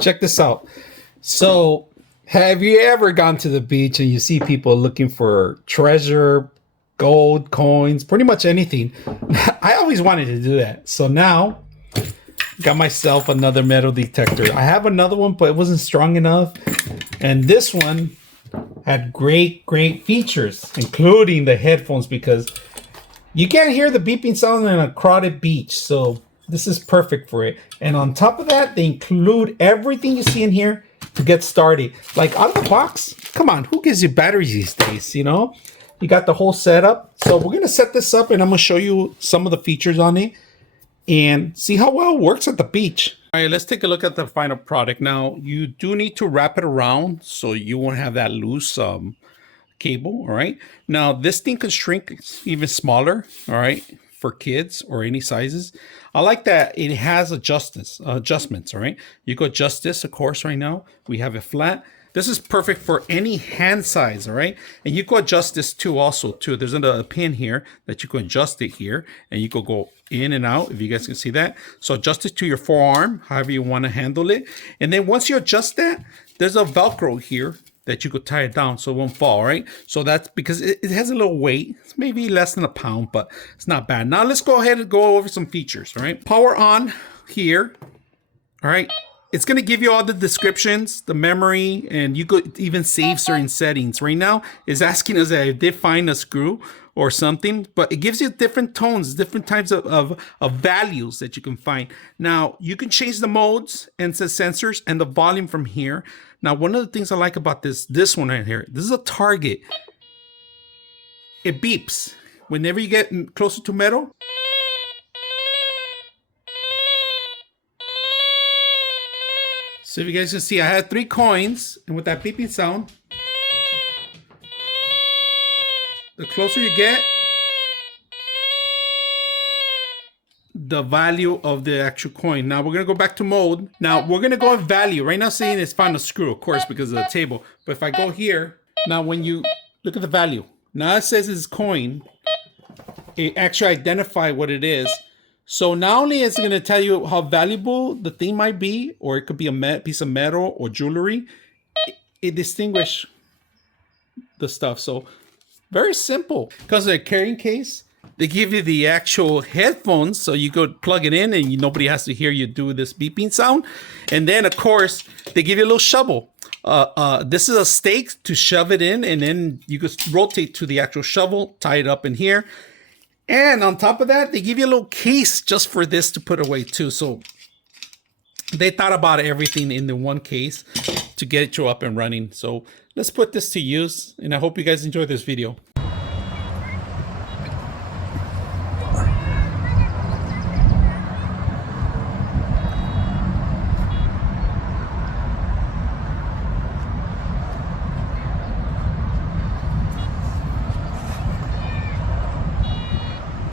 Check this out. So, have you ever gone to the beach and you see people looking for treasure, gold, coins, pretty much anything? I always wanted to do that. So now, got myself another metal detector. I have another one, but it wasn't strong enough. And this one had great features, including the headphones, because you can't hear the beeping sound in a crowded beach. So this is perfect for it. And on top of that, they include everything you see in here to get started. Like out of the box, come on, who gives you batteries these days, you know? You got the whole setup. So we're gonna set this up and I'm gonna show you some of the features on it and see how well it works at the beach. All right, let's take a look at the final product. Now, you do need to wrap it around so you won't have that loose cable, all right? Now, this thing can shrink even smaller, all right, for kids or any sizes. I like that it has adjustments, all right? You go adjust this, of course, right now. We have it flat. This is perfect for any hand size, all right? And you can adjust this too also, too. There's a pin here that you can adjust it here, and you can go in and out, if you guys can see that. So adjust it to your forearm, however you want to handle it. And then once you adjust that, there's a Velcro here that you could tie it down so it won't fall, right? So that's because it has a little weight. It's maybe less than a pound, but it's not bad. Now let's go ahead and go over some features, all right? Power on here, all right? It's going to give you all the descriptions, the memory, and you could even save certain settings. Right now, it's asking us if they find a screw or something, but it gives you different tones, different types of values that you can find. Now, you can change the modes and the sensors and the volume from here. Now, one of the things I like about this one right here, this is a target. It beeps. Whenever you get closer to metal, so if you guys can see, I had 3 coins, and with that beeping sound, the closer you get, the value of the actual coin. Now we're gonna go back to mode. Now we're gonna go in value. Right now saying it's found a screw, of course, because of the table. But if I go here, now when you look at the value, now it says it's coin. It actually identifies what it is. So not only is it going to tell you how valuable the thing might be, or it could be a piece of metal or jewelry, it distinguishes the stuff. So very simple. Because of the carrying case, they give you the actual headphones, so you go plug it in and nobody has to hear you do this beeping sound. And then, of course, they give you a little shovel. This is a stake to shove it in, and then you could rotate to the actual shovel, tie it up in here. And on top of that, they give you a little case just for this to put away too. So they thought about everything in the one case to get you up and running. So let's put this to use, and I hope you guys enjoy this video.